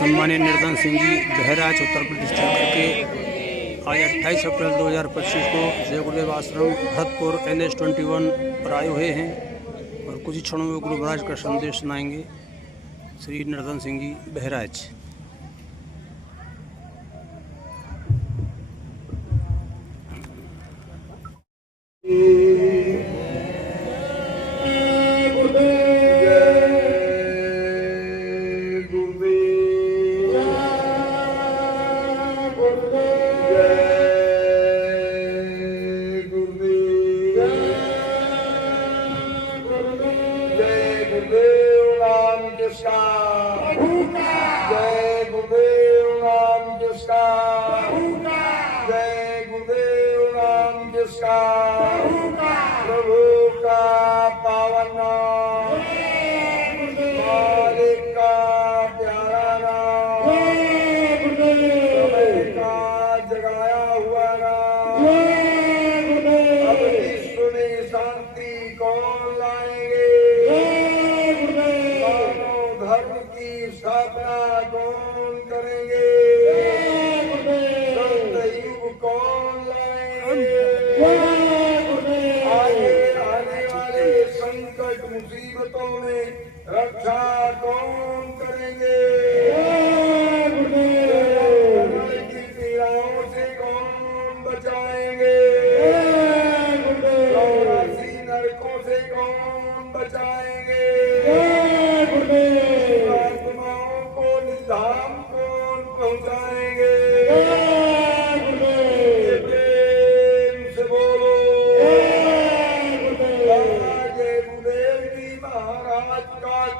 सम्मानित निर्धन सिंह जी बहराइच उत्तर प्रदेश के आज 28 अप्रैल 2025 को जय गुरुदेव आश्रम भरतपुर NH21 पर आए हुए हैं और कुछ ही क्षणों में गुरु महाराज का संदेश सुनाएंगे। श्री निर्धन सिंह जी बहराइच। प्रभु का पावन नाम, मालिक का प्यारा नाम, समय का जगाया हुआ नाम। अब विश्व में शांति कौन लाएंगे? मानव धर्म की स्थापना कौन करेंगे? संत युग कौन लाएंगे? आने वाले संकट मुसीबतों में रक्षा कौन करेंगे? की पीड़ाओं से कौन बचाएंगे? चौरासी नरकों से कौन बचाएंगे? आत्माओं को निधाम कौन पहुंचाएंगे?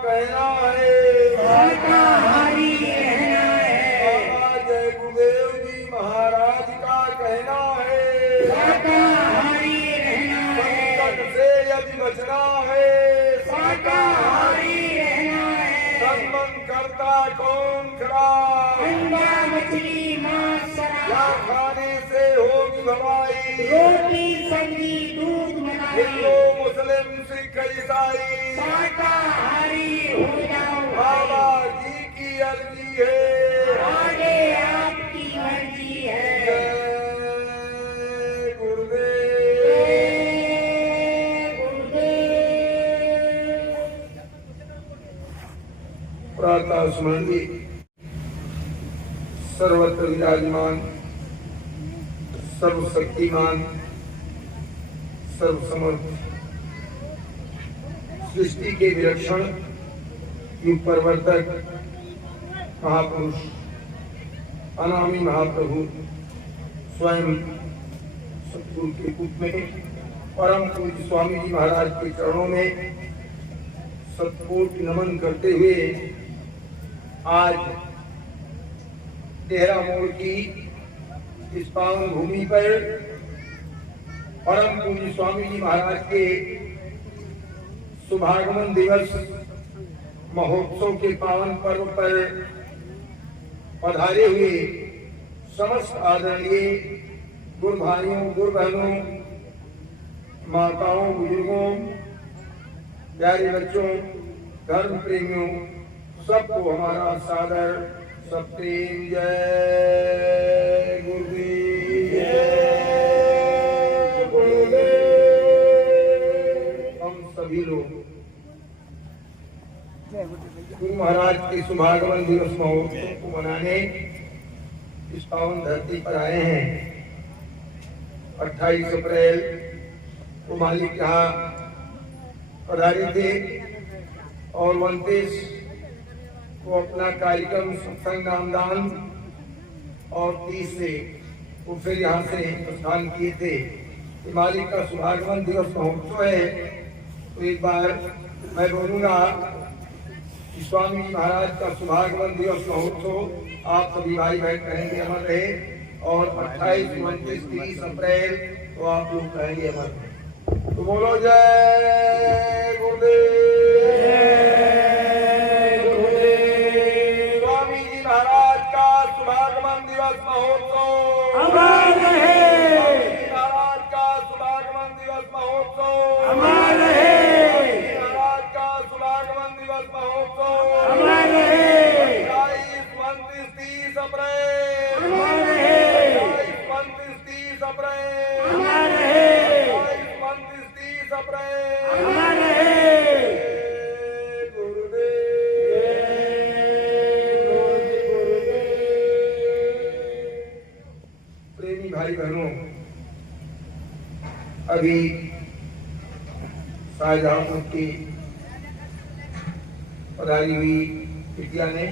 कहना है शाकाहारी रहना है। जय गुरुदेव जी महाराज का कहना है शाकाहारी रहना है। संकट से यदि बचना है शाकाहारी रहना है। संबंध करता कौन खरा? अंडा मछली मांस शराब खाने से होगी भलाई। रोटी सब्जी दूध मलाई। हिंदू मुस्लिम सिख ईसाई शाकाहारी हो जाओ। बाबा जी की अर्जी है, आगे आपकी मर्जी है। जय गुरुदेव। प्रातः स्मरण सर्वत्र विराजमान सर्वशक्तिमान सर्वसमर्थ सृष्टि के विलक्षण युग प्रवर्तक महापुरुष अनामी महाप्रभु स्वयं सतगुरु के रूप में परम पूज्य स्वामी जी महाराज के चरणों में सतकोटि नमन करते हुए आज तेहरा मोड़ की इस पावन भूमि पर परम पूज्य स्वामी जी महाराज के शुभागमन दिवस महोत्सव के पावन पर्व पर पधारे हुए समस्त आदरणीय गुरु भाइयों गुरु बहनों माताओं बुजुर्गों प्यारे बच्चों धर्म प्रेमियों सबको हमारा सादर सप्रेम जय गुरुदेव। हम सभी लोग गुरु महाराज के शुभागमन दिवस महोत्सव को मनाने इस पावन धरती पर आए हैं। 28 अप्रैल को मालिक यहाँ पधारे थे और 29 को अपना कार्यक्रम सत्संग नामदान और 30 से वो फिर यहाँ से प्रस्थान किए थे। मालिक का शुभागमन दिवस महोत्सव है तो एक बार मैं बोलूँगा स्वामी जी महाराज का शुभागमन दिवस महोत्सव आप सभी भाई बहन कहेंगे अमर रहे और 28, 29, 30 अप्रैल तो आप लोग कहेंगे अमर। तो बोलो जय गुरुदेव। स्वामी जी महाराज का शुभागमन दिवस महोत्सव अमर रहे। स्वामी जी महाराज का शुभागमन दिवस महोत्सव अमर रहे। सब रहे, अमर रहे, 22 सब रहे, अमर रहे। प्रेमी भाई बहनों, अभी शाहजहांपुर की पधारी हुई बिटिया ने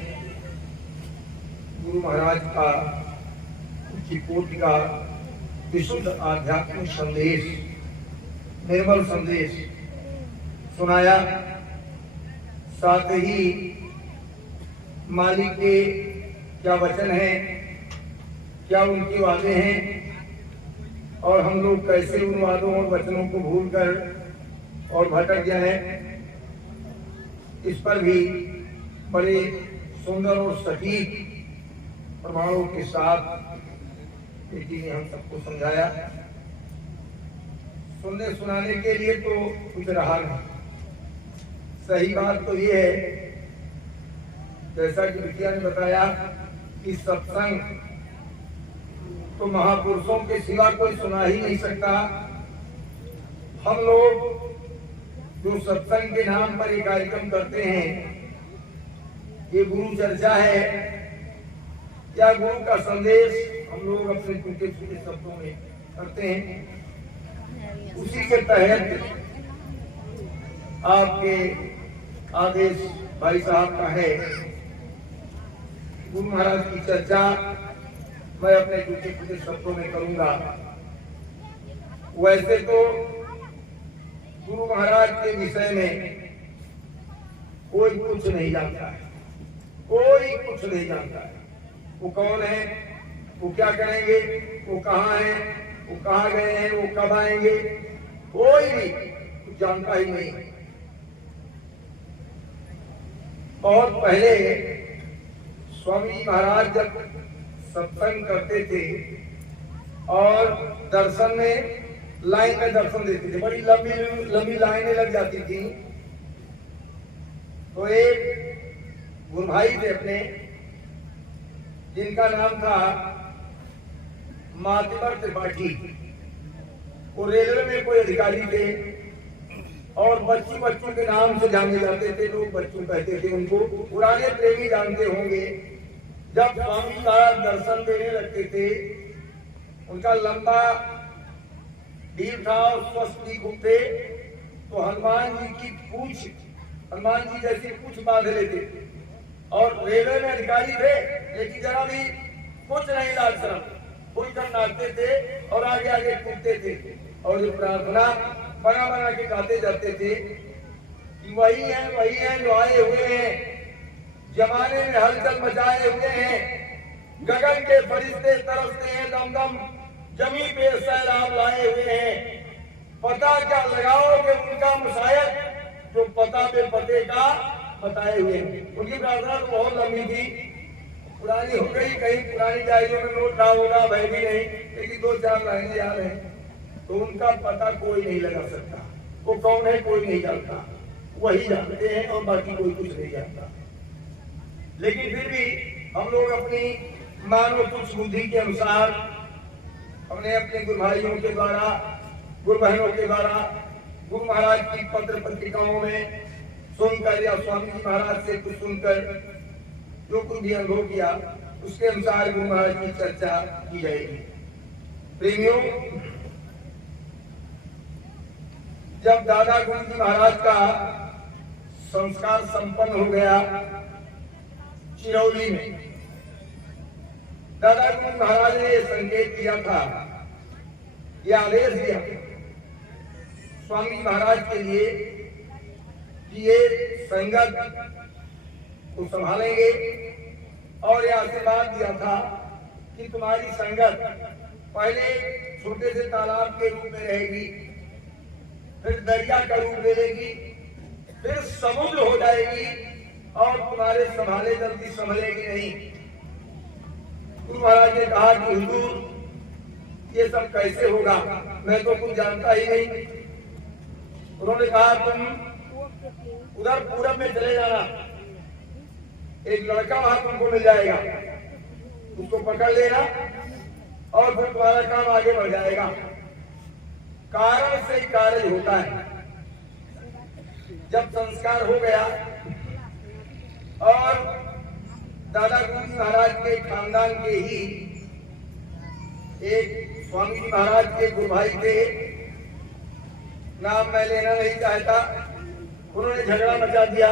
गुरु महाराज का उच्च कोटि का विशुद्ध आध्यात्मिक संदेश, निर्मल संदेश सुनाया। साथ ही मालिक के क्या वचन हैं, क्या उनके वादे हैं और हम लोग कैसे उन वादों और वचनों को भूलकर और भटक गए हैं, इस पर भी बड़े सुंदर और सटीक प्रमाणों के साथ बेटी ने हम सबको समझाया। सुनने सुनाने के लिए तो कुछ रहा नहीं। सही बात तो ये है, जैसा कि बिटिया ने बताया कि सत्संग तो महापुरुषों के सिवा कोई सुना ही नहीं सकता। हम लोग जो सत्संग के नाम पर ये कार्यक्रम करते हैं, ये गुरु चर्चा है या गुरु का संदेश हम लोग अपने टूटे फूटे शब्दों में करते हैं। उसी के तहत आपके आदेश भाई साहब का है, गुरु महाराज की चर्चा मैं अपने टूटे फूटे शब्दों में करूंगा। वैसे तो गुरु महाराज के विषय में कोई कुछ नहीं जानता है, कोई कुछ नहीं जानता है। वो कौन है, वो क्या करेंगे, वो कहाँ है, वो कहाँ गए हैं, वो कब आएंगे, कोई भी कुछ जानता ही नहीं। बहुत पहले स्वामी महाराज जब सत्संग करते थे और दर्शन में लाइन में दर्शन देते थे, बड़ी लंबी लंबी लाइनें लग जाती थी। तो एक गुरु भाई थे अपने, जिनका नाम था मातिबर त्रिपाठी। वो रेलवे में कोई अधिकारी थे और बच्चों के नाम से जाने जाते थे, लोग बच्चों कहते थे उनको। पुराने प्रेमी जानते होंगे, जब स्वामी का दर्शन देने लगते थे, उनका लंबा भीड़ था और स्वस्थ भी खूब थे, तो हनुमान जी की पूछ, हनुमान जी जैसी पूछ बांध लेते थे। और रेलवे में अधिकारी थे, लेकिन जरा भी कुछ नहीं नाचना, खुलकर नाचते थे और आगे आगे कूदते थे। और जो प्रार्थना बना बना के गाते जाते थे कि वही है जो आए हुए हैं, जमाने में हलचल मचाए हुए हैं, गगन के फरिश्ते तरसते हैं दम दम, जमी पे सैलाब लाए हुए हैं। पता क्या लगाओगे उनका मुसायक, जो पता पे पते का बताए हुए हैं। उनकी प्रार्थना तो बहुत लंबी थी, पुरानी हो गई, कहीं पुरानी डायरियों में नोट रहा होगा, वह भी नहीं, लेकिन 2-4 लाइनें याद हैं। तो उनका पता कोई नहीं लगा सकता, वो कौन है कोई नहीं जानता, वही जानते हैं और बाकी कोई कुछ नहीं जानता। लेकिन फिर भी हम लोग अपनी मानव तुच्छ बुद्धि के अनुसार हमने अपने गुरु भाइयों के द्वारा, गुरु बहनों के द्वारा, गुरु महाराज की पत्र पत्रिकाओं में सुनकर या स्वामी जी महाराज से कुछ सुनकर जो कुछ भी अनुभव किया, उसके अनुसार गुरु महाराज की चर्चा की जाएगी। प्रेमियों, जब दादा गुरु जी महाराज का संस्कार संपन्न हो गया चिरौली में, दादा गुरु महाराज ने यह संकेत दिया था, यह आदेश दिया स्वामी महाराज के लिए कि ये संगत को संभालेंगे, और यह आशीर्वाद दिया था कि तुम्हारी संगत पहले छोटे से तालाब के रूप में रहेगी, फिर दरिया का रूप ले लेगी, फिर समुद्र हो जाएगी और तुम्हारे संभाले जल्दी संभलेगी नहीं। गुरु महाराज ने कहा कि हुजूर ये सब कैसे होगा, मैं तो कुछ जानता ही नहीं। उन्होंने कहा तुम उधर पूरब में चले जाना, एक लड़का वहां तुमको मिल जाएगा, उसको पकड़ लेना और फिर तुम्हारा काम आगे बढ़ जाएगा। कारण से कार्य होता है। जब संस्कार हो गया और दादा गुरु जी महाराज के खानदान के ही एक स्वामी जी महाराज के गुरु भाई थे, नाम मैं लेना नहीं चाहता, उन्होंने झगड़ा मचा दिया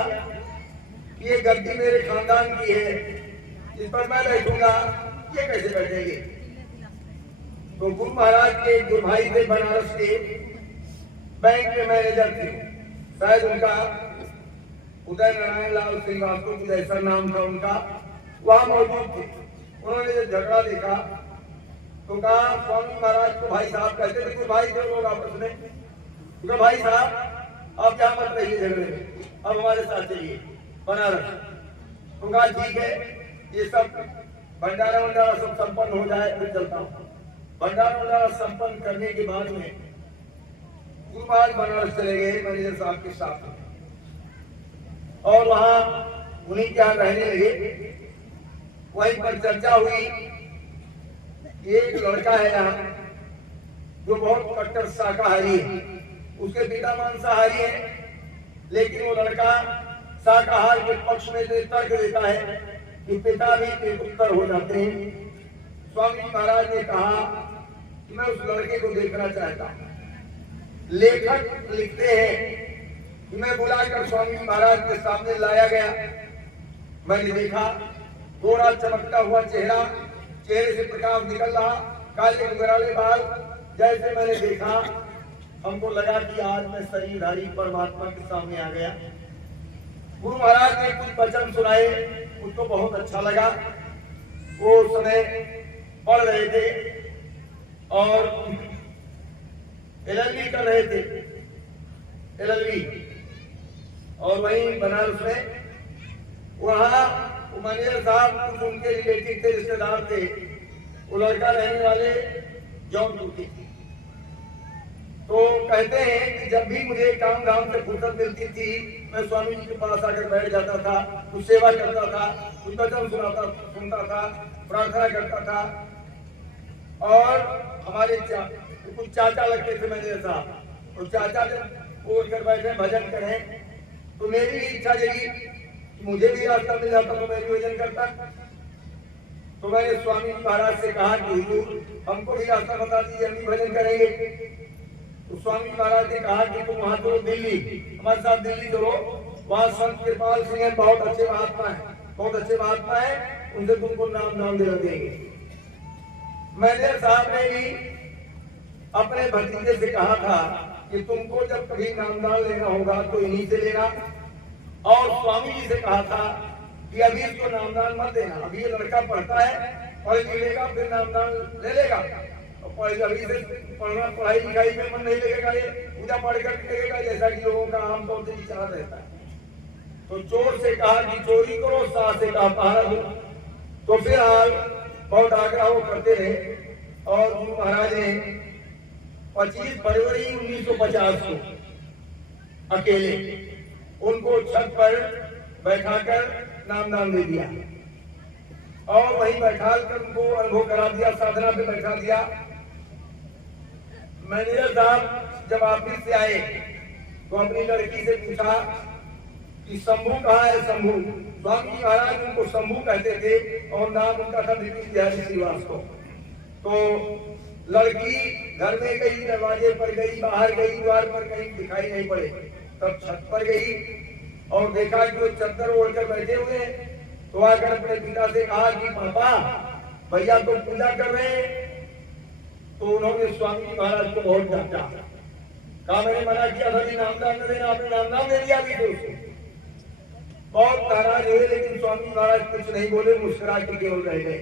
कि ये गलती मेरे खानदान की है, इस पर मैं बैठूंगा, ये कैसे बैठेंगे। तो गुरु महाराज के गुरु भाई थे बनारस के, बैंक में मैनेजर थे, शायद उनका उदय नारायण लाल श्रीवास्तव कुछ ऐसा नाम था उनका, वहां मौजूद थे। उन्होंने जब झगड़ा देखा तो कहा, स्वामी महाराज को भाई साहब कहते थे, कोई भाई थे लोग आपस में, तो भाई साहब आप यहाँ मत रहिए झगड़े में, अब हमारे साथ चलिए बनारस। तो कहा ठीक है, ये सब भंडारा वंडारा सब संपन्न हो जाए फिर चलता हूँ। भंडारा वंडारा संपन्न करने के बाद में गुरु महाराज बनारस चले गए मैनेजर साहब के साथ और वहां उन्हीं के यहाँ रहने लगे। वहीं पर चर्चा हुई, एक लड़का है यहाँ जो बहुत कट्टर शाकाहारी है, उसके पिता मांसाहारी है, लेकिन वो लड़का शाकाहार के पक्ष में तर्क देता है कि पिता भी निर्बुद्धर हो जाते हैं। स्वामी महाराज ने कहा कि मैं उस लड़के को देखना चाहता हूँ। लेखक लिखते हैं कि मैं बुलाकर स्वामी महाराज के सामने लाया गया। मैंने देखा थोड़ा चमकता हुआ चेहरा, चेहरे से प्रकाश निकल रहा, काले घुंघराले बाल। जैसे मैंने देखा हमको लगा कि आज मैं शरीरधारी परमात्मा के सामने आ गया। गुरु महाराज ने कुछ वचन सुनाए, मुझको बहुत अच्छा लगा। वो समय पढ़ रहे थे और LLB कर रहे थे, LLB, और वहीं बनारस में वहाँ मैनेजर साहब कुछ उनके रिलेटिव थे, रिश्तेदार थे, वो लड़का रहने वाले जौनपुर के। तो कहते हैं कि जब भी मुझे काम धाम से फुर्सत मिलती थी मैं स्वामी जी के पास आकर बैठ जाता था, कुछ सेवा करता था, कुछ वचन सुनता था, प्रार्थना करता था। और हमारे कुछ चाचा लगते थे मैनेजर साहब, और चाचा जब वो कर बैठे भजन करें तो मेरी भी इच्छा जगी मुझे भी रास्ता मिल जाता तो मैं भी भजन करता। तो मैंने स्वामी महाराज से कहा कि हुजूर हमको भी रास्ता बता दीजिए, हम भी भजन करेंगे। तो स्वामी महाराज ने कहा कि तुम वहां चलो दिल्ली, हमारे साथ दिल्ली चलो, वहां संत कृपाल सिंह बहुत अच्छे महात्मा है, बहुत अच्छे महात्मा है, उनसे तुमको नाम दिला देंगे। मैनेजर साहब ने भी अपने भतीजे से कहा था कि तुमको जब कभी नामदान लेना होगा तो इन्हीं से लेना, और स्वामी जी से कहा था कि अभी इसको नामदान मत देना, अभी ये लड़का पढ़ता है, पढ़ लेगा फिर नामदान ले लेगा, और अभी से पढ़ना पढ़ाई लिखाई में मन नहीं लगेगा, ये पूजा पढ़ कर लगेगा, जैसा कि लोगों का आमतौर से विचार रहता है। तो चोर से कहा कि चोरी करो, सास से कहा पहरा दो। तो फिलहाल बहुत आग्रह वो करते रहे और गुरु महाराज ने 25 फरवरी 1950 को अकेले उनको छत पर बैठाकर नामदान दे दिया और वहीं बैठाकर उनको अनुभव करा दिया, साधना पे बैठा दिया। मैनेजर साहब जब ऑफिस से आए तो अपनी लड़की से पूछा कि शंभू कहाँ है। शंभू, स्वामी महाराज उनको शंभू कहते थे और नाम उनका था विपिन बिहारी श्रीवास्तव। तो लड़की घर में गई, दरवाजे पर गई, बाहर गई, द्वार पर कहीं दिखाई नहीं पड़े, तब छत पर गई और देखा कि वो चद्दर ओढ़कर बैठे हुए हैं। तो आकर अपने पिता से कहा कि पापा भैया तो पूजा कर रहे हैं। तो उन्होंने स्वामी महाराज को बहुत डांटा, कहा मैंने मना किया था कि नामदान न देना, आपने नामदान दे दिया। अभी तो बहुत नाराज हुए, लेकिन स्वामी महाराज कुछ नहीं बोले, मुस्कुरा के केवल रह गए,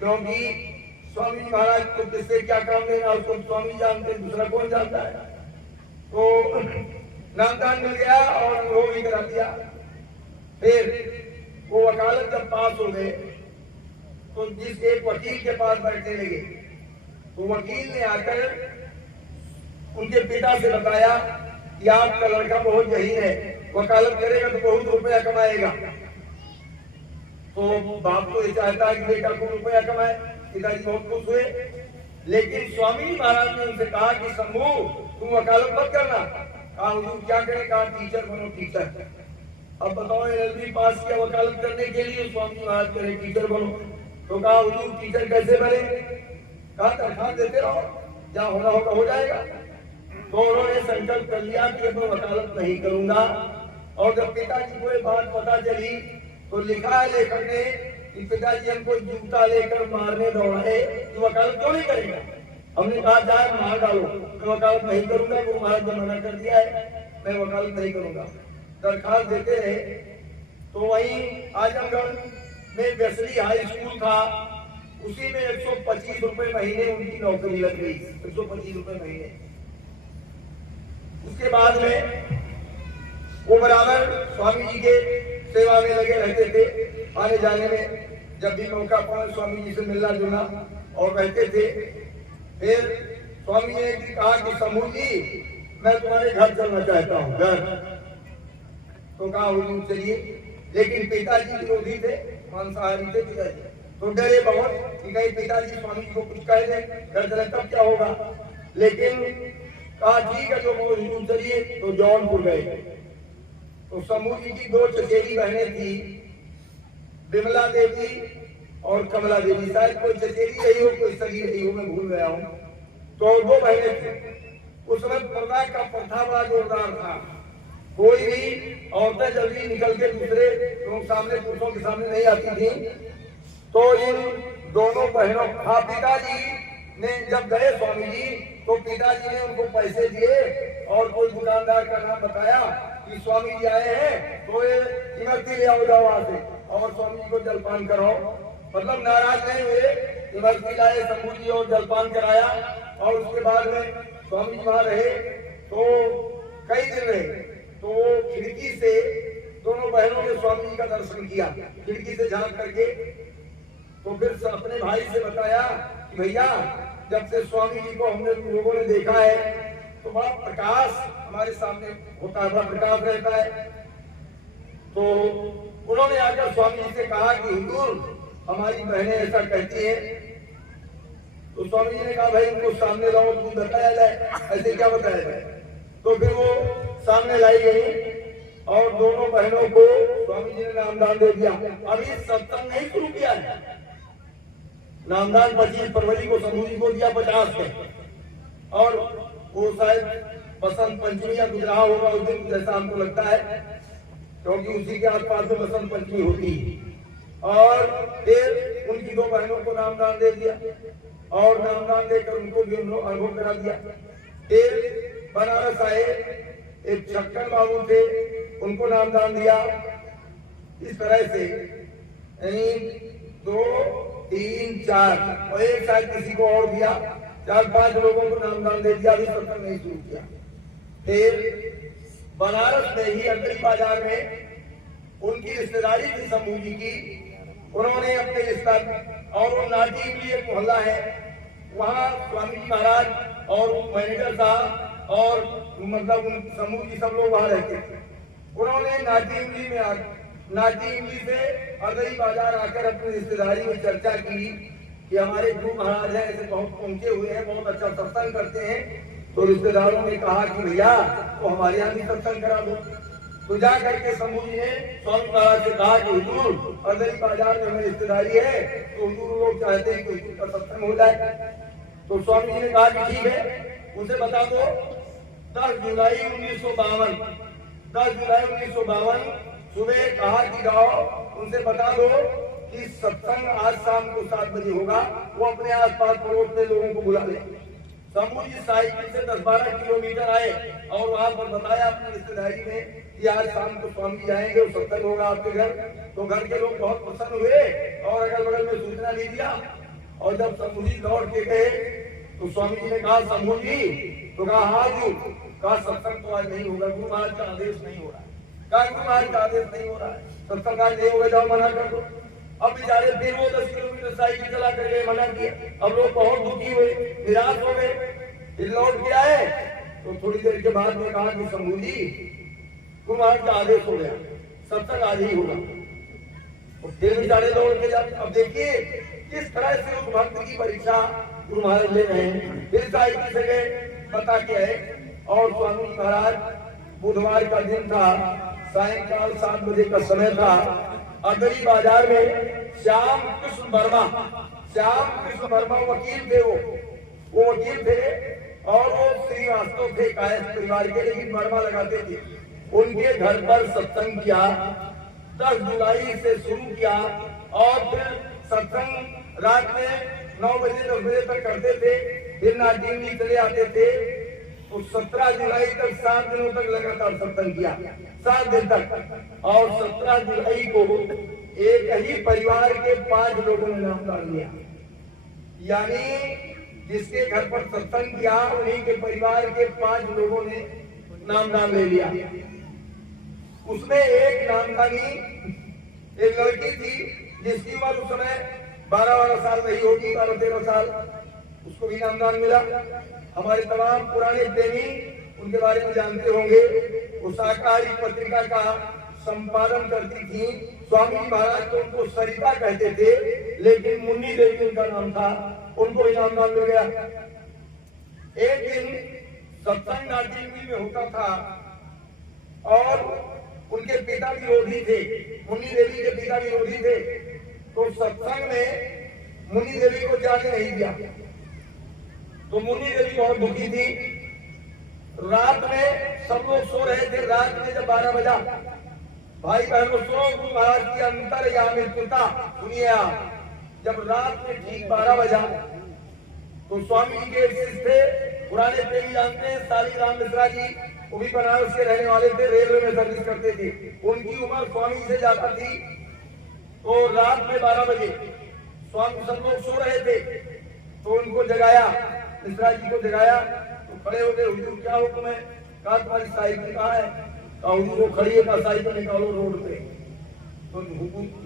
क्योंकि स्वामी महाराज को किससे क्या काम लेना उसको स्वामी जानते, दूसरा कौन जानता है। तो नामदान मिल गया और अनुभव भी करा दिया। फिर वो वकालत जब पास हो गए तो जिस एक वकील के पास बैठने लगे तो वकील ने आकर उनके पिता से बताया कि आपका लड़का बहुत जहीन है, वकालत करेगा तो बहुत रुपया कमाएगा। तो बाप तो ये चाहता है कि बेटा को रुपया कमाए। पिताजी बहुत खुश हुए लेकिन स्वामी महाराज ने उनसे कहा कि शंभू तुम वकालत मत करना। कहा हुजूर क्या करें? कहा टीचर बनो, टीचर। अब बताओ एलएलबी पास किया वकालत करने के लिए, स्वामी महाराज कहे टीचर बनो। तो कहा हुजूर टीचर कैसे बने? कहा तनख्वाह देते रहो, जहाँ होना होगा हो जाएगा। तो उन्होंने संकल्प कर लिया कि अब मैं वकालत नहीं करूंगा। और जब पिताजी को ये बात पता चली तो लिखा है लेखक ने कि पिताजी हमको जूता लेकर मारने दौड़े कि वकालत क्यों नहीं करेगा। हमने कहा जाए मार डालो, मैं वकालत नहीं करूंगा। वो महाराज ने मना कर दिया है, मैं वकालत नहीं करूंगा। दरखास्त देते रहे। तो वहीं आजमगढ़ में वेस्ली हाई स्कूल था, उसी में 125 रुपए महीने उनकी नौकरी लग गई, 125 रुपए महीने। उसके बाद में वो बराबर स्वामी जी के सेवा में लगे रहते थे, आने जाने में जब भी मौका पड़ा स्वामी जी से मिलना जुलना और रहते थे। फिर स्वामी जी ने कहा कि शंभू जी मैं तुम्हारे घर चलना चाहता हूँ, घर। तो कहा हुजूर चलिए। लेकिन पिताजी विरोधी थे, मांसाहारी थे पिताजी, तो डरे बहुत कि कहीं पिताजी स्वामी जी को कुछ कह दे, घर चले तब क्या होगा। लेकिन कहा ठीक है, जो हुजूर चलिए। तो जौनपुर गए। तो शंभू जी की 2 चचेरी बहनें थी, विमला देवी और कमला देवी। शायद कोई चचेरी रही हो, कोई सगी रही हो, मैं भूल गया हूँ। तो 2 बहनें थी। उस वक्त पर्दा का प्रथा बड़ा जोरदार था, कोई भी औरतें जल्दी निकल के दूसरे लोग सामने, पुरुषों के सामने नहीं आती थी। तो इन दोनों बहनों पिताजी ने जब गए स्वामी जी, तो पिताजी ने उनको पैसे दिए और कोई दुकानदार का नाम बताया कि स्वामी जी आए हैं, तो ये इमरती ले आओ जाओ वहां से और स्वामी जी को जलपान कराओ। मतलब नाराज नहीं हुए, इमरती लाए शंभू जी और जलपान कराया। और उसके बाद में स्वामी जी वहां रहे तो कई दिन रहे। तो खिड़की से दोनों बहनों ने स्वामी जी का दर्शन किया, खिड़की से झांक करके। तो फिर अपने भाई से बताया कि भैया जब से स्वामी जी को हमने लोगों ने देखा है तो बड़ा प्रकाश हमारे सामने होता है, बड़ा प्रकाश रहता है। तो उन्होंने आकर स्वामी जी से कहा कि हुजूर हमारी बहनें ऐसा कहती हैं। तो स्वामी जी ने कहा भाई उनको सामने लाओ, तुम बताया जाए, ऐसे क्या बताया जाए। तो फिर वो सामने लाई गई और दोनों बहनों को स्वामी जी ने नामदान दे दिया। अभी सत्संग नहीं शुरू किया है, नामदान 25 फरवरी को शंभू जी को दिया 50 में। और वो शायद बसंत पंचमी या गुजराह होगा उस दिन, जैसा हमको लगता है, क्योंकि उसी के आसपास में बसंत पंचमी होती है। और फिर उनकी 2 बहनों को नामदान दे दिया और नामदान देकर उनको भी अनुभव करा दिया। फिर बनारस आए, एक छक्कन बाबू थे, उनको नामदान दिया। इस तरह से 2, 3, 4 और एक शायद किसी को और दिया, 4-5 लोगों को नामदान दे दिया। अभी सत्संग नहीं शुरू किया। फिर बनारस में ही अंतरी बाजार में उनकी रिश्तेदारी थी शंभू जी की। उन्होंने अपने रिश्तेदार और वो नाटी इमली एक मोहल्ला है, वहाँ स्वामी जी महाराज और मैनेजर साहब और मतलब शंभू जी सब लोग वहाँ रहते थे। उन्होंने नाटी इमली से अंतरी बाजार आकर अपनी रिश्तेदारी में चर्चा की कि हमारे गुरु महाराज हैं, ऐसे बहुत पहुंचे हुए हैं, बहुत अच्छा सत्संग करते हैं। तो रिश्तेदारों ने कहा कि भैया तो हमारे यहाँ भी सत्संग करा दो। तो जा करके शंभू जी ने स्वामी महाराज से कहा कि हुजूर अंदरी बाजार में हमें रिश्तेदारी है, तो हुजूर लोग चाहते हैं कि हुजूर का सत्संग हो जाए। तो स्वामी जी ने कहा कि ठीक है, उसे बता दो 10 जुलाई 1952 सुबह कहा कि जाओ उनसे बता दो कि सत्संग आज शाम को 7 बजे होगा, वो अपने आसपास पड़ोस में लोगों को बुला ले। शंभू जी साइकिल से 10-12 किलोमीटर आए और वहां पर बताया अपनी रिश्तेदारी में कि आज शाम को स्वामी जी आएंगे और सत्संग होगा आपके घर। तो घर के लोग बहुत प्रसन्न हुए और अगल बगल में सूचना भी दिया। और जब शंभू जी लौट के गए तो स्वामी जी ने कहा शंभू जी, तो कहा हाँ जी, कहा सत्संग तो आज नहीं होगा, गुरु महाराज का आदेश नहीं हो रहा है। कहा गुरु महाराज का आदेश नहीं हो रहा है, सत्संग आज नहीं होगा, जाओ मना कर दो। अब बेचारे फिर वो 10 किलोमीटर साइकिल चला करके मना किया। अब लोग बहुत दुखी हुए, निराश हो गए। फिर लौट के आए तो थोड़ी देर के बाद में कहा कि शंभू जी गुरु महाराज का आदेश हो गया, सत्संग आज ही होगा। और फिर बेचारे दौड़ के जाते। अब देखिए किस तरह से उस भक्त की परीक्षा गुरु महाराज ले रहे हैं। फिर साहित्य से गए बता के आए और स्वामी जी महाराज बुधवार का दिन था, सायंकाल 7 बजे का समय था। अदरी बाजार में श्याम कृष्ण वर्मा वकील थे। वो वकील थे और वो श्रीवास्तव थे कायस्थ परिवार के, लेकिन वर्मा लगाते थे। उनके घर पर सत्संग किया, 10 जुलाई से शुरू किया और फिर सत्संग रात में 9 बजे 10 बजे तक करते थे। फिर नाटिन भी चले आते थे। तो 17 जुलाई तक 7 दिनों तक लगातार सत्संग किया, 7 दिन तक। और 17 जुलाई को एक ही परिवार के 5 लोगों ने नामदान लिया, यानी जिसके घर पर सत्संग किया उन्हीं के परिवार के 5 लोगों ने नामदान ले लिया। उसमें एक नामदानी एक लड़की थी जिसकी उम्र उस समय 12 साल नहीं होगी, 12-13 साल, उसको भी नामदान मिला। हमारे तमाम पुराने प्रेमी उनके बारे में जानते होंगे। वो शाकाहारी पत्रिका का संपादन करती थी। स्वामी जी महाराज तो उनको सरिता कहते थे, लेकिन मुन्नी देवी उनका नाम था, उनको भी नामदान मिल गया। एक दिन सत्संग नाटिंगी में होता था और उनके पिता विरोधी थे, मुन्नी देवी के पिता विरोधी थे। तो सत्संग में मुन्नी देवी को जाने नहीं दिया। तो मुन्नी देवी बहुत दुखी थी। रात में सब लोग सो रहे थे। रात में जब 12 बजा, भाई बहनों सुनो गुरु महाराज की अंतर्यामित्वता सुनिए आप। जब रात में ठीक 12 बजा तो स्वामी जी के शिष्य थे, पुराने प्रेमी जानते हैं, सालीराम मिश्रा जी, वो भी बनारस के रहने वाले थे, रेलवे में सर्विस करते थे। उनकी उम्र स्वामी से ज्यादा थी। तो रात में 12 बजे स्वामी सब लोग सो रहे थे तो उनको जगाया, मिश्रा जी को जगाया। तो खड़े हो गए, हुजूर क्या हुक्म है? कहा तुम्हारी साइकिल कहाँ है? कहा हुजूर वो खड़ी है, कहा साइकिल निकालो रोड पे। तो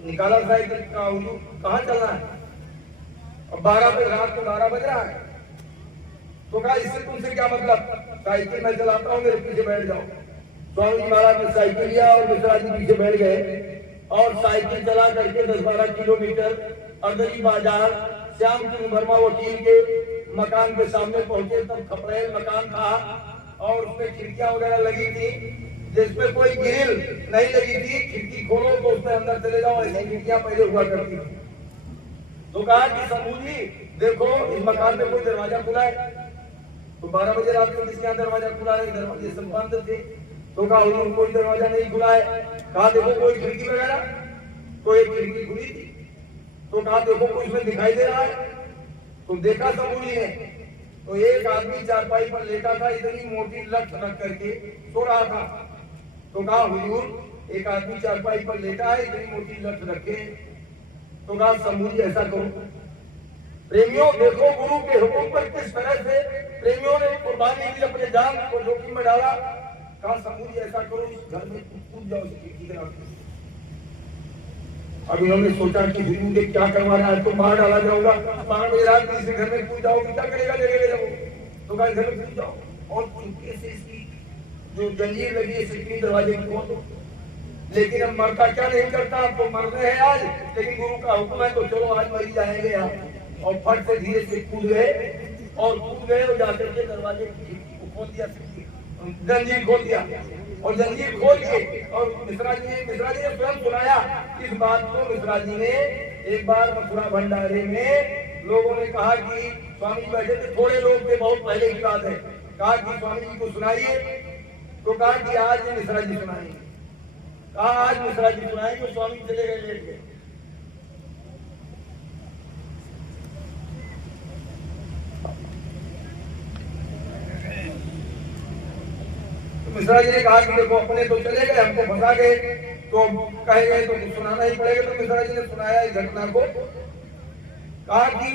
निकाला साइकिल, कहा हुजूर कहाँ चलना है? अब 12 पे रात को 12 बज रहा है। तो कहा इससे तुमसे क्या मतलब? साइकिल मैं चलाता हूँ, मेरे पीछे बैठ जाओ। स्वामी जी महाराज ने साइकिल लिया और मिश्रा जी पीछे बैठ गए और साइकिल चला करके 10-12 किलोमीटर अदरी बाजार श्याम कृष्ण वर्मा वकील के मकान के सामने पहुंचे। तब खपरेल मकान था और उसमें खिड़कियां वगैरह लगी थी, जिसमें कोई ग्रिल नहीं लगी थी। खिड़की खोलो तो उसमें अंदर चले जाओ, ऐसी खिड़कियां पहले हुआ करती थी। तो कहा कि समूह जी देखो इस मकान में कोई दरवाजा खुला है। तो 12 बजे रात में किसके यहाँ दरवाजा खुला है? दरवाजे सब बंद थे। तो कहा हुजूर कोई दरवाजा नहीं खुला है। कहा देखो कोई खिड़की वगैरह? तो एक खिड़की खुली थी। तो कहा देखो कोई इसमें दिखाई दे रहा है? तो देखा समूह जी ने, तो एक आदमी चारपाई पर लेटा था, इतनी मोटी लठ रख करके सो रहा था। तो कहा हुजूर एक आदमी चारपाई पर लेटा है, इतनी मोटी लठ रखे। तो कहा समूह जी ऐसा करो, प्रेमियों देखो गुरु के हुक्म पर किस तरह से प्रेमियों ने कुर्बानी दी, अपने जान को जोखिम में डाला। कहा समूह जी ऐसा करो, इस घर में कूद जाओ खिड़की के रास्ते। अब इन्होंने सोचा कि हुजूर ने क्या करवाना है, तो बाहर डाला जाऊंगा। 12 बजे रात में इस घर में कूद जाओ, क्या करेगा? जगह जाओ। तो कहा घर में कूद जाओ और चुपके से इसकी जो जंजीर लगी है सिक्की दरवाजे की खोल दो। लेकिन अब मरता क्या नहीं करता, अब तो मरने हैं आज, लेकिन गुरु का हुक्म है तो चलो आज मरी जाएंगे आप। और फट से धीरे से कूद गए और जाकर के दरवाजे की खिड़की को खोल दिया, जंजीर खोल दिया। और जंजीर खोल के और मिश्रा जी ने स्वयं सुनाया इस बात को। मिश्रा जी ने एक बार मथुरा भंडारे में लोगों ने कहा कि स्वामी जी बैठे थे, थोड़े लोग थे, बहुत पहले की बात है। कहा कि स्वामी जी को सुनाइए। तो कहा कि आज मिश्रा जी सुनाएंगे। कहा आज मिश्रा जी सुनाएंगे। स्वामी चले गए, लेट गए। मिश्रा जी ने कहा कि देखो अपने तो चले गए, हमको फंसा गए, तो कहे गए तो सुनाना ही पड़ेगा। तो मिश्रा जी ने सुनाया इस घटना को। कहा कि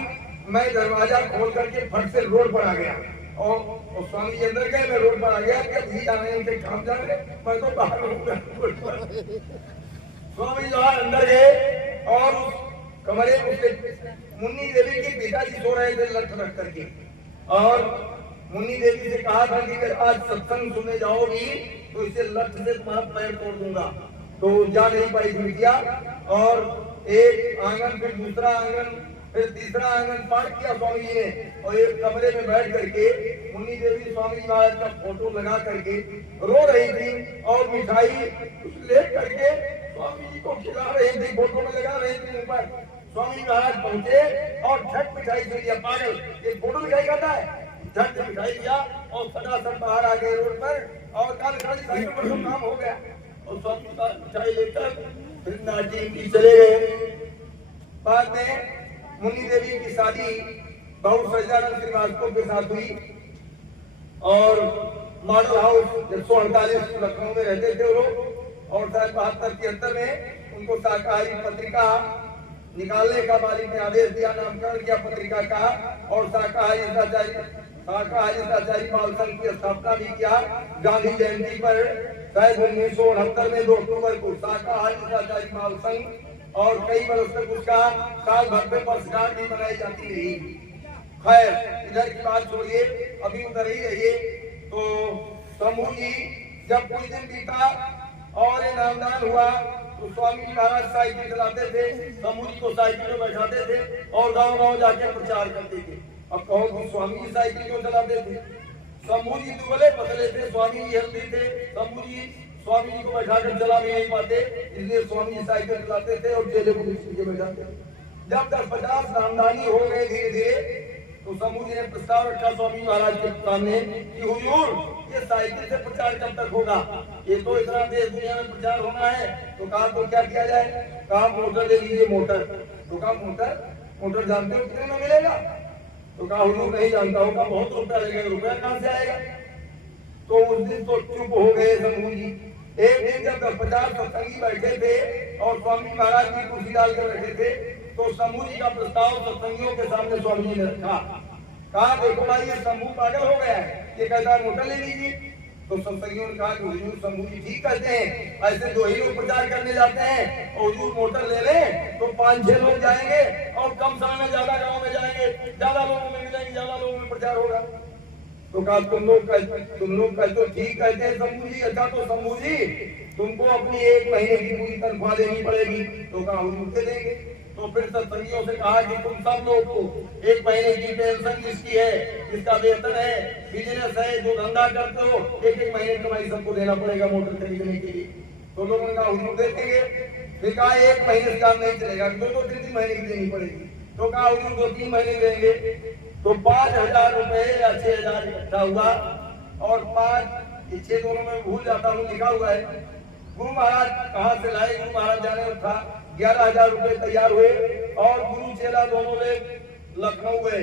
मैं दरवाजा खोल करके फट से रोड पर आ गया और स्वामी जी अंदर गए, मैं रोड पर आ गया। क्या भी जाने उनके काम जा रहे, मैं तो बाहर स्वामी जी बाहर अंदर गए और कमरे में उसके मुन्नी देवी के पिताजी सो रहे थे लठ रख करके। और मुन्नी देवी से कहा था कि अगर आज सत्संग सुनने जाओगी तो इसे लठ से तुम्हारा पैर तोड़ दूंगा। तो जा नहीं पाई बिटिया। और एक आंगन फिर दूसरा आंगन फिर तीसरा आंगन पार किया स्वामी जी ने और एक कमरे में बैठ करके मुन्नी देवी स्वामी जी महाराज का फोटो लगा करके रो रही थी और मिठाई ले करके स्वामी जी को खिला रही थी, फोटो में लगा रही थी ऊपर। स्वामी जी महाराज पहुंचे और झट मिठाई दे दिया। पागल ये फोटो मिठाई खाता है, झट मिठाई दिया और फटाफट बाहर आ गए रोड पर और कल सारी पर काम हो गया। और स्वामी का मिठाई लेकर फिर नाटी की चले गए। बाद में मुन्नी देवी की शादी बहु सज्जानंद श्रीवास्तव के साथ हुई और मॉडल हाउस 148 लखनऊ में रहते थे वो लोग। और साल 72-73 में उनको शाकाहारी पत्रिका निकालने का मालिक ने आदेश दिया, नामकरण किया पत्रिका का और शाकाहारी सदाचारी बाल संघ की स्थापना भी किया। गांधी जयंती पर शायद 1969 में 2 अक्टूबर को शाकाहारी सदाचारी बाल संघ और कई वर्ष तक उसका साल भर में वर्षगांठ भी मनाई जाती रही। खैर इधर की बात छोड़िए, अभी उधर ही रहिए। तो समूह जी जब कुछ दिन बीता और ये नामदान हुआ तो स्वामी जी महाराज साइकिल चलाते थे, समूह जी को साइकिल में बैठाते थे और गांव-गांव जाके प्रचार करते थे। अब कहो कि स्वामी जी साइकिल क्यों चलाते थे? समूह जी दुबले पतले थे, स्वामी जी हेल्दी थे। समूह जी स्वामी जी को बैठाकर चला भी नहीं पाते, इसलिए स्वामी जी साइकिल चलाते थे और चेले को पीछे बैठाते थे। जब 10-50 नामदानी हो गए धीरे धीरे तो समूह जी ने प्रस्ताव रखा स्वामी महाराज के सामने कि हुजूर ये साइकिल से प्रचार कब तक होगा? ये तो इतना देश दुनिया में प्रचार होना है। तो कहा तो क्या किया जाए? कहा मोटर ले लीजिए। मोटर तो कहा मोटर जानते हो कितने में मिलेगा? तो कहा हुजूर नहीं जानता होगा, बहुत रुपया लगेगा। रुपया कहाँ से आएगा? तो उस दिन तो चुप हो गए समूह जी। एक दिन जब 10-50 सत्संगी बैठे थे और स्वामी महाराज की कुर्सी डाल कर बैठे थे तो समूह जी का प्रस्ताव सत्संगियों के सामने स्वामी जी ने रखा। कहा देखो भाई ये समूह पागल हो गया है, ये कहता है मोटर ले लीजिए। तो सत्संगियों ने कहा कि हुजूर समूह जी ठीक कहते हैं, ऐसे 2 ही लोग प्रचार करने जाते हैं और हुजूर मोटर ले लें तो 5-6 लोग जाएंगे और कम समय में ज्यादा गाँव में जाएंगे, ज्यादा लोगों में मिलेंगे, ज्यादा लोगों में प्रचार होगा। तो कहा तुम लोग कहते हो ठीक कहते हैं समूह जी। अच्छा तो समूह जी तुमको अपनी 1 महीने की पूरी तनख्वाह देनी पड़ेगी। तो कहा हुजूर दे देंगे। तो फिर सत्संगियों से कहा कि तुम सब लोग को 1 महीने की पेंशन जिसकी है, जिसका वेतन है, बिजनेस है, जो धंधा करते हो, 1-1 महीने की कमाई सबको देना पड़ेगा मोटर खरीदने के लिए। तो लोगों ने कहा हुजूर दे देंगे। फिर कहा 1 महीने से काम नहीं चलेगा, 2-3 महीने की देनी पड़ेगी। तो कहा हुजूर 2-3 महीने देंगे। तो 5,000 रुपए या 6,000 इकट्ठा हुआ और 5-6 दोनों में भूल जाता हूँ, लिखा हुआ है। गुरु महाराज कहाँ से लाए? गुरु महाराज जाने था। 11,000 रुपए तैयार हुए और गुरु चेला दोनों ने लखनऊ गए।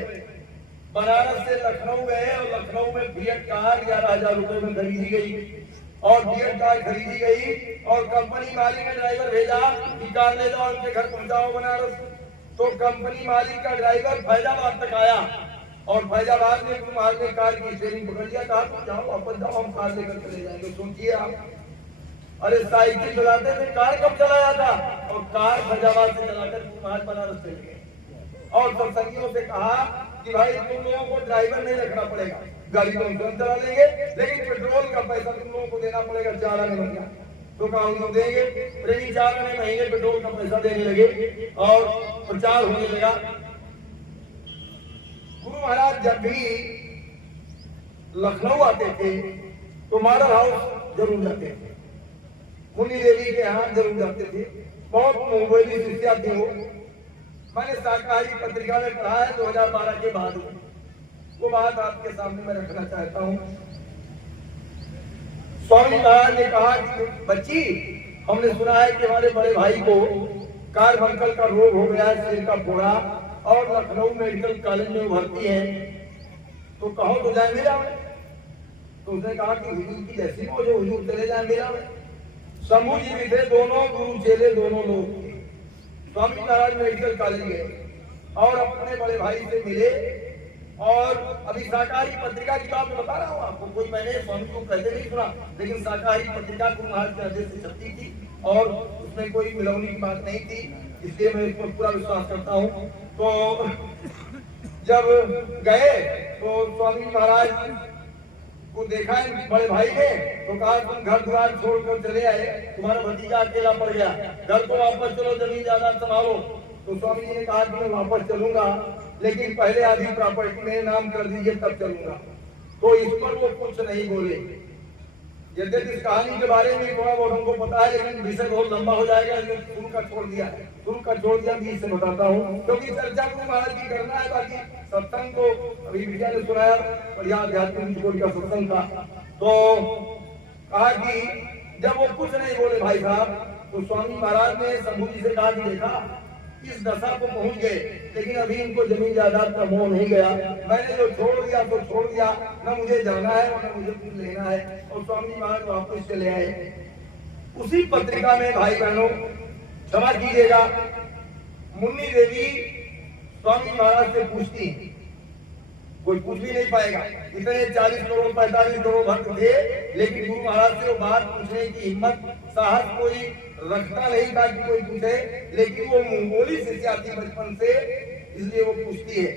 बनारस से लखनऊ गए और लखनऊ में फिएट कार 11,000 रुपए में खरीदी गई और फिएट कार खरीदी गई और कंपनी मालिक ने ड्राइवर भेजा कि कार ले जाओ उनके घर पहुंचाओ बनारस। तो कंपनी मालिक का ड्राइवर फैजाबाद तक आया और फैजाबाद में गुरु महाराज ने कार की स्टीयरिंग पकड़ लिया। कहा तुम जाओ वापस जाओ, हम कार लेकर चले जाएंगे। सोचिए आप, अरे साइकिल चलाते थे, कार कब चलाया था? और कार फैजाबाद से चलाकर गुरु महाराज बनारस चले गए। और सत्संगियों से कहा कि भाई तुम लोगों को ड्राइवर नहीं रखना पड़ेगा, गाड़ी तो हम चला लेंगे, लेकिन पेट्रोल का पैसा तुम लोगों को देना पड़ेगा 4 आने महीना। तो कहा हम देंगे। प्रेमी 4 आने महीने पेट्रोल का पैसा देने लगे और प्रचार होने लगा। गुरु महाराज जब भी लखनऊ आते थे तो मॉडल हाउस जरूर जाते थे, मुन्नी देवी के यहाँ जरूर जाते थे। बहुत मोबाइली शिष्या थी वो। मैंने शाकाहारी पत्रिका में पढ़ा है 2012 के बाद, वो बात आपके सामने मैं रखना चाहता हूँ। स्वामी महाराज ने कहा कि बच्ची, हमने सुना है कि हमारे बड़े भाई को कार्बंकल का रोग हो गया है, सिर का फोड़ा, और लखनऊ मेडिकल कॉलेज में भर्ती है, तो कहो तो जाए मेरा में। तो उसने कहा कि हुजूर की जैसी वो जो हुजूर चले जाए मेरा में। समूह जी भी थे, दोनों गुरु चेले दोनों लोग थे। स्वामी महाराज मेडिकल कॉलेज गए और अपने बड़े भाई से मिले और अभी शाकाहारी पत्रिका की बात बता रहा हूँ आपको। कोई मैंने स्वामी को कहते नहीं सुना, लेकिन शाकाहारी पत्रिका गुरु महाराज के आदेश से छपती थी और उसमें कोई मिलौनी की बात नहीं थी, इसलिए मैं इस पर पूरा विश्वास करता हूँ। तो जब गए तो स्वामी महाराज को देखा है बड़े भाई ने, तो कहा तुम घर द्वार छोड़कर चले आए, तुम्हारा भतीजा अकेला पड़ गया, घर को वापस चलो, जमीन जायदाद संभालो। तो स्वामी जी ने कहा कि मैं वापस चलूंगा, लेकिन पहले आधी प्रॉपर्टी मेरे नाम कर दीजिए तब चलूंगा। तो इस पर वो कुछ नहीं बोले। यद्यपि इस कहानी के बारे में थोड़ा बहुत हमको पता है, लेकिन विषय बहुत लंबा हो जाएगा, इसलिए शुरू का छोड़ दिया बीच से बताता हूँ, क्योंकि चर्चा गुरु महाराज की करना है। बाकी सत्संग को अभी विजय ने सुनाया, बढ़िया आध्यात्मिक कोई का सत्संग था। तो कहा कि जब वो कुछ नहीं बोले भाई साहब, तो स्वामी महाराज ने शंभू जी से कहा कि देखा इस दशा को पहुंच गए, लेकिन अभी इनको जमीन जायदाद का मोह नहीं गया। मैंने जो छोड़ दिया तो छोड़ दिया, न मुझे जाना है और न मुझे कुछ लेना है। और स्वामी महाराज वापस चले आए। उसी पत्रिका में भाई बहनों क्षमा कीजिएगा, मुन्नी देवी स्वामी महाराज से पूछती, कोई पूछ भी नहीं पाएगा, इतने 40 करोड़ 45 करोड़ भक्त थे, लेकिन गुरु महाराज से वो बात पूछने की हिम्मत साहस कोई रखता नहीं था कि कोई पूछे। लेकिन वो मंगोली शिष्या थी बचपन से, इसलिए वो पूछती है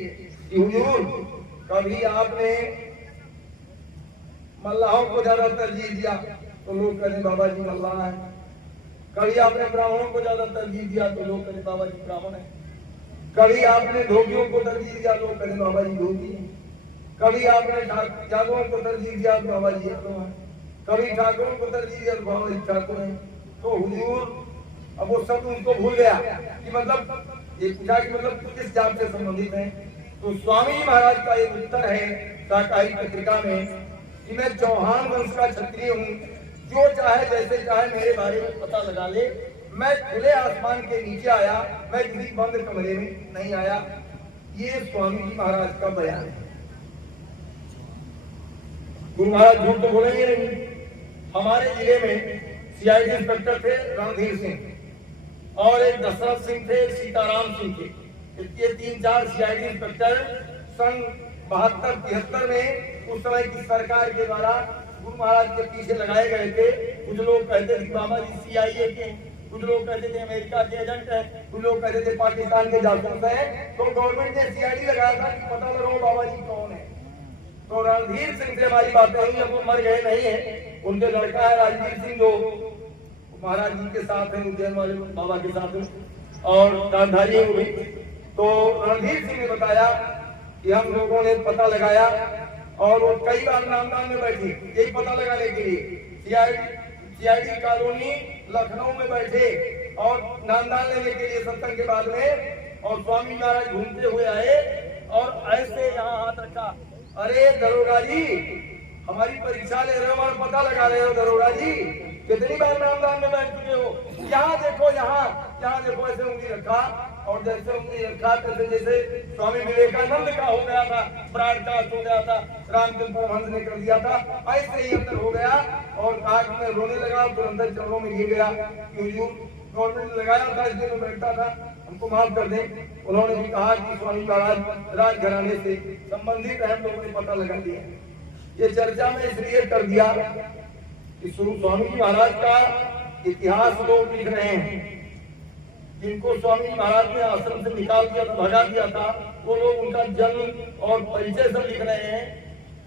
कि हुजूर कभी आपने मल्लाहों को ज्यादा तरजीह दिया? तो लोग कहते बाबा जी मल्लाह है। कभी आपने ब्राह्मणों को ज्यादा तरजीह दिया? तो लोग कहते बाबा जी ब्राह्मण है। कभी आपने धोबियों को तरजीह दिया? लोग कहते बाबा जी धोबी है। कभी आपने यादवों को तरजीह दिया? तो बाबा जी यादव है। कभी ठाकुरों को तरजीह दिया? तो बाबा जी ठाकुर है। तो हुजूर अब वो सब उनको भूल गया कि मतलब ये पूछा कि मतलब किस जात से संबंधित है। तो स्वामी महाराज का एक उत्तर है शाकाहारी पत्रिका में कि मैं चौहान वंश का क्षत्रिय हूँ, जो चाहे जैसे चाहे मेरे बारे में पता लगा ले। मैं खुले आसमान के नीचे आया, मैं किसी बंद कमरे में नहीं आया। ये स्वामी जी महाराज का बयान है। गुरु महाराज झूठ तो बोलेंगे नहीं। हमारे जिले में सीआईडी इंस्पेक्टर थे रणधीर सिंह और एक दशरथ सिंह थे, सीताराम सिंह थे। ये 3-4 सीआईडी इंस्पेक्टर सन 72-73 में उस समय की सरकार के द्वारा गुरु महाराज के पीछे लगाए गए थे। कुछ लोग कहते थे बाबा जी सीआईए के, कुछ लोग कहते थे अमेरिका के एजेंट है, कुछ लोग कहते थे पाकिस्तान के जासूस हैं। तो गवर्नमेंट ने सीआईडी लगाया था कि पता लगाओ बाबा जी कौन है। तो रणधीर सिंह से हमारी बातें हुई, अब वो मर गए नहीं है। उनके लड़का है राजवीर सिंह, जो महाराज जी के साथ है, उज्जैन वाले बाबा के साथ है और राजधानी है वो भी। तो रणधीर सिंह ने बताया कि हम लोगों ने पता लगाया और वो कई बार नामदान में बैठी यही पता लगाने के लिए। सीआईडी कॉलोनी लखनऊ में बैठे और नामदान लेने के लिए सत्संग के बाद में, और स्वामी महाराज घूमते हुए आए और ऐसे यहाँ हाथ रखा, अरे दरोगा जी हमारी परीक्षा ले रहे हो और पता लगा रहे हो दरोगा जी, कितनी बार नामदान में बैठ चुके हो? यहाँ देखो, यहाँ देखो, ऐसे उंगली रखा और जैसे उंगली रखा तैसे जैसे स्वामी विवेकानंद का हो गया था, ब्रॉडकास्ट हो गया था, रामचंद्र परमहंस ने कर दिया था, ऐसे ही अंदर हो गया। और कहा कि मैं रोने लगा, तुरंत चरणों में गिर गया। गवर्नमेंट ने लगाया था, इसलिए मैं बैठता था, हमको माफ कर दें। उन्होंने भी कहा कि स्वामी महाराज राजघराने से संबंधित है, हम लोगों ने पता लगा लिया। ये चर्चा में इसलिए कर दिया कि स्वामी महाराज का इतिहास लोग लिख रहे हैं, जिनको स्वामी महाराज ने आश्रम से निकाल दिया था, भगा दिया था, वो लोग उनका जन्म और परिचय सब लिख रहे हैं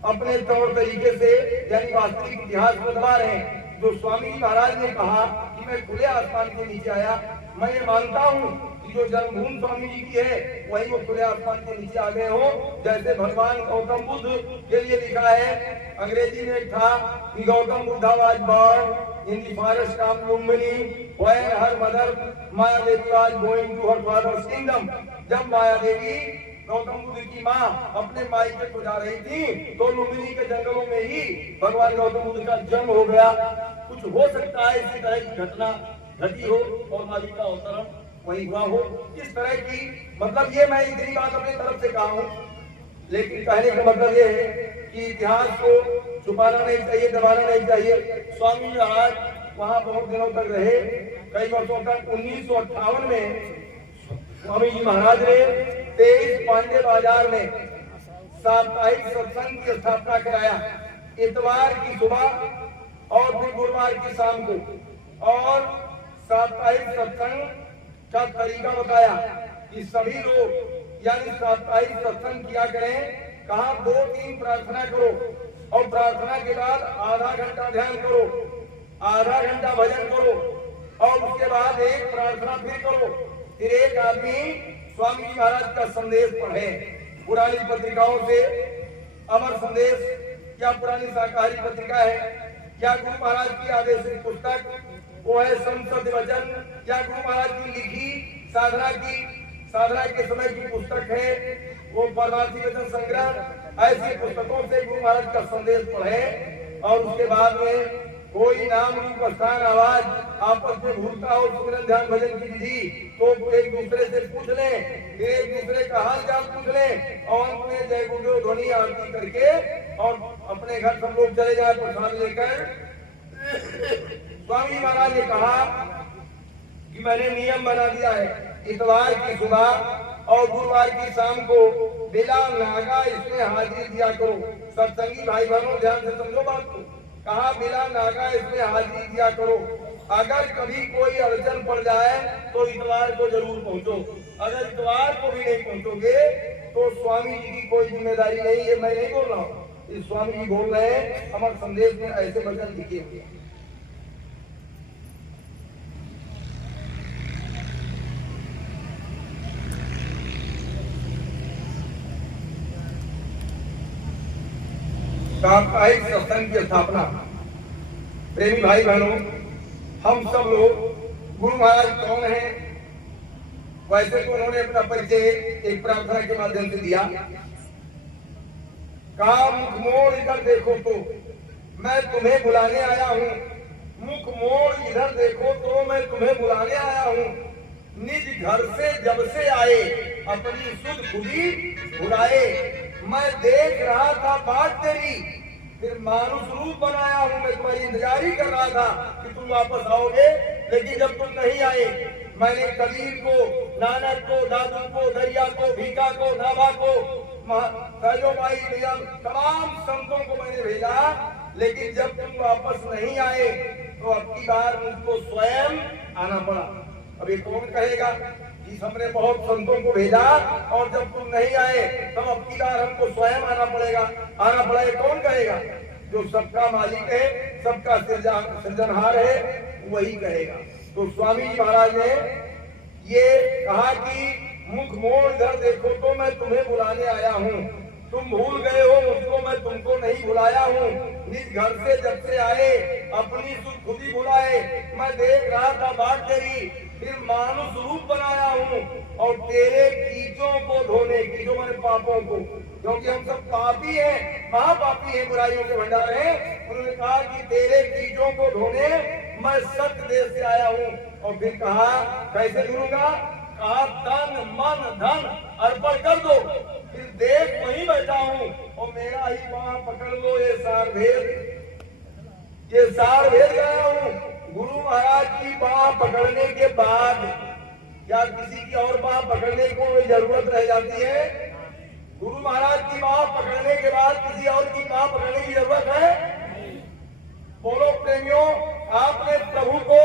अपने तौर तरीके से, यानी वास्तविक इतिहास बता रहे हैं। जो स्वामी महाराज ने कहा कि मैं खुले आसमान के नीचे आया, मैं ये मानता हूँ कि जो जन्मभूमि स्वामी जी की है वही वो खुले आसमान के नीचे आ गए हो। जैसे भगवान गौतम बुद्ध के लिए लिखा है, अंग्रेजी में था कि Gautam Buddha was born in the forest of Lumbini when her mother Maya Devi was going to her father's kingdom. जब माया देवी गौतम बुद्ध की माँ अपने मायके को जा रही थी, तो लुम्बिनी के जंगलों में ही भगवान गौतम बुद्ध का जन्म हो गया। कुछ हो सकता है इसी तरह की घटना घटी हो और मालिक का अवतरण वही हुआ हो। इस तरह की मतलब ये मैं इतनी बात अपनी तरफ से कहा हूँ, लेकिन कहने का मतलब ये है कि इतिहास को छुपाना नहीं चाहिए, दबाना नहीं चाहिए। स्वामी महाराज वहाँ बहुत दिनों तक रहे, कई वर्षों तक। 1958 में स्वामी जी महाराज ने 23 पांडे बाजार में साप्ताहिक सत्संग की स्थापना कराया, इतवार की सुबह और फिर गुरुवार की शाम को। और साप्ताहिक सत्संग का तरीका बताया कि सभी लोग यानी साप्ताहिक सत्संग किया करें। कहा 2-3 प्रार्थना करो और प्रार्थना के बाद आधा घंटा ध्यान करो, आधा घंटा भजन करो और उसके बाद एक प्रार्थना फिर करो, फिर एक आदमी स्वामी जी महाराज का संदेश पढ़े, पुरानी पत्रिकाओं से अमर संदेश, क्या पुरानी शाकाहारी पत्रिका है, क्या गुरु महाराज की आदेशित पुस्तक, वो है संसद वचन, क्या गुरु महाराज की लिखी साधना के समय की पुस्तक है, वो परमार्थी वचन संग्रह, ऐसी पुस्तकों से गुरु महाराज का संदेश पढ़े और उसके बाद में कोई नाम रूप स्थान आवाज आपस में भूलता हो, सुमिरन ध्यान भजन की विधि तो एक दूसरे से पूछ लें, फिर एक दूसरे का हाल चाल पूछ लें और अंत में जय गुरुदेव ध्वनि आरती करके और अपने घर सब लोग चले जाए प्रसाद लेकर। स्वामी महाराज ने कहा कि मैंने नियम बना दिया है, इतवार की सुबह और गुरुवार की शाम को बिला नागा इसमें हाजिरी दिया करो। सत्संगी भाई बहनों ध्यान से समझो बात को, कहा बिला नागा इसमें हाजिरी दिया करो। अगर कभी कोई अड़चन पड़ जाए तो इतवार को जरूर पहुंचो, अगर इतवार को भी नहीं पहुंचोगे तो स्वामी जी की कोई जिम्मेदारी नहीं है। मैं नहीं बोल रहा हूँ, स्वामी जी बोल रहे हैं, हमारे संदेश में ऐसे वचन लिखे हुए। साप्ताहिक सत्संग की स्थापना। प्रेमी भाई बहनों, हम सब लोग गुरु महाराज कौन है, वैसे तो उन्होंने अपना परिचय एक प्रार्थना के माध्यम से दिया। कहा मुख मोड़ इधर देखो तो मैं तुम्हें बुलाने आया हूँ, मुख मोड़ इधर देखो तो मैं तुम्हें बुलाने आया हूँ। निज घर से जब से आए अपनी सुध खुदी भुलाए, मैं देख रहा था बात तेरी, फिर मानुष रूप बनाया हूँ। मैं तुम्हारी इंतजार ही कर रहा था कि तुम वापस आओगे, लेकिन जब तुम नहीं आए मैंने कबीर को, नानक को, दादू को, दरिया को, भीखा को, नाभा को, सहजोबाई भैया, तमाम संतों को मैंने भेजा, लेकिन जब तुम वापस नहीं आए तो अब की बार मुझको स्वयं आना पड़ा। अब ये कौन कहेगा कि हमने बहुत संतों को भेजा और जब तुम नहीं आए तब अब की बार हमको स्वयं आना पड़ेगा। कौन कहेगा? जो सबका मालिक है, सबका सृजनहार है, वही कहेगा। तो स्वामी जी महाराज ने ये कहा कि मुख मोड़ इधर देखो तो मैं तुम्हें बुलाने आया हूँ, तुम भूल गए हो मुझको, मैं तुमको नहीं बुलाया हूँ। निज घर से जब से आए अपनी सुध खुद ही बुलाए, मैं देख रहा था बात तेरी, फिर मानुष रूप बनाया हूँ और तेरे कीचों को धोने, कीचों माने पापों को, क्योंकि हम सब पापी हैं, महापापी हैं, बुराइयों के भंडार हैं। उन्होंने कहा कि तेरे कीचों को धोने मैं सत्य देश से आया हूँ। और फिर कहा कैसे धुलूंगा? कहा तन मन धन अर्पण कर दो, फिर देख वहीं बैठा हूँ और मेरा ही बाह पकड़ लो। ये सार भेद गया हूँ। गुरु महाराज की बाह पकड़ने के बाद क्या किसी की और बाह पकड़ने को जरूरत रह जाती है? गुरु महाराज की बाह पकड़ने के बाद किसी और की बाह पकड़ने की जरूरत है? बोलो प्रेमियों, आपने प्रभु को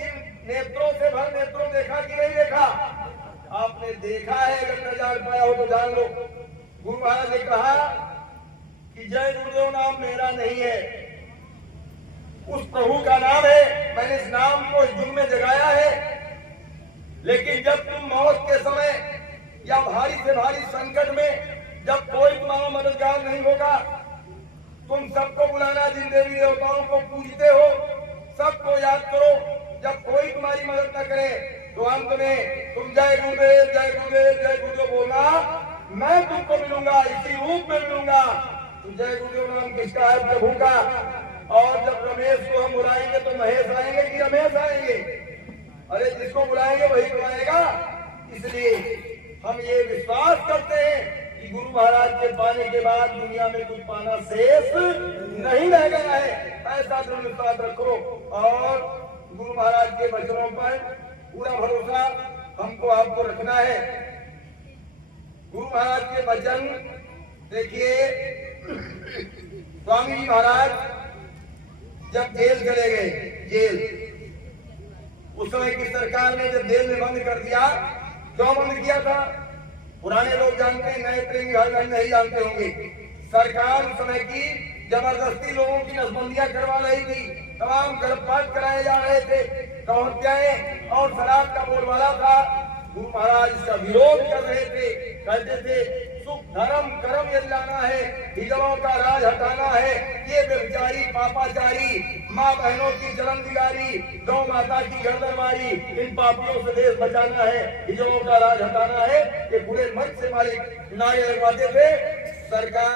इन नेत्रों से भर नेत्रों देखा कि नहीं देखा? आपने देखा है, अगर न जान पाया हो तो जान लो। गुरु महाराज ने कहा कि जय गुरुदेव नाम मेरा नहीं है, उस प्रभु का नाम है, मैंने इस नाम को इस युग में जगाया है। लेकिन जब तुम मौत के समय या भारी से भारी संकट में, जब कोई तुम्हारा मददगार नहीं होगा, तुम सबको बुलाना, जिन देवी देवताओं को पूजते हो सबको याद करो। जब कोई तुम्हारी मदद न करे तो अंत में तुम जय गुरुदेव जय गुरुदेव जय गुरुदेव बोलना, मैं तुमको मिलूंगा, इसी रूप में मिलूंगा। तो जय गुरुदेव नाम किसका है? प्रभु का। और जब रमेश को हम बुलाएंगे तो महेश आएंगे कि रमेश आएंगे? अरे जिसको बुलाएंगे वही तो आएगा। इसलिए हम ये विश्वास करते हैं कि गुरु महाराज के पाने के बाद दुनिया में कुछ पाना शेष नहीं रह गया है, ऐसा दृढ़ विश्वास रखो। और गुरु महाराज के वचनों पर पूरा भरोसा हमको आपको रखना है। गुरु महाराज के वचन देखिए, स्वामी जी महाराज जब जेल चले गए, जेल उस समय की सरकार ने जब जेल में बंद कर दिया, क्यों बंद किया था? पुराने लोग जानते हैं, नए प्रेमी भाई नहीं जानते होंगे। सरकार उस समय की जबरदस्ती लोगों की नसबंदियां करवा रही थी, तमाम गर्भपात कराए जा रहे थे, हत्याएं और शराब का बोलबाला था। गुरु महाराज इसका विरोध कर रहे थे, कहते थे सुख धर्म कर्म यदि लाना है, हिजड़ों का राज हटाना है, ये व्यभिचारी पापाचारी माँ बहनों की जन्म दिगारी गौ माता की गर्दन मारी इन पापियों से देश बचाना है, हिजड़ों का राज हटाना है, ये बुरे मन से मालिक नारे लगवाते थे। सरकार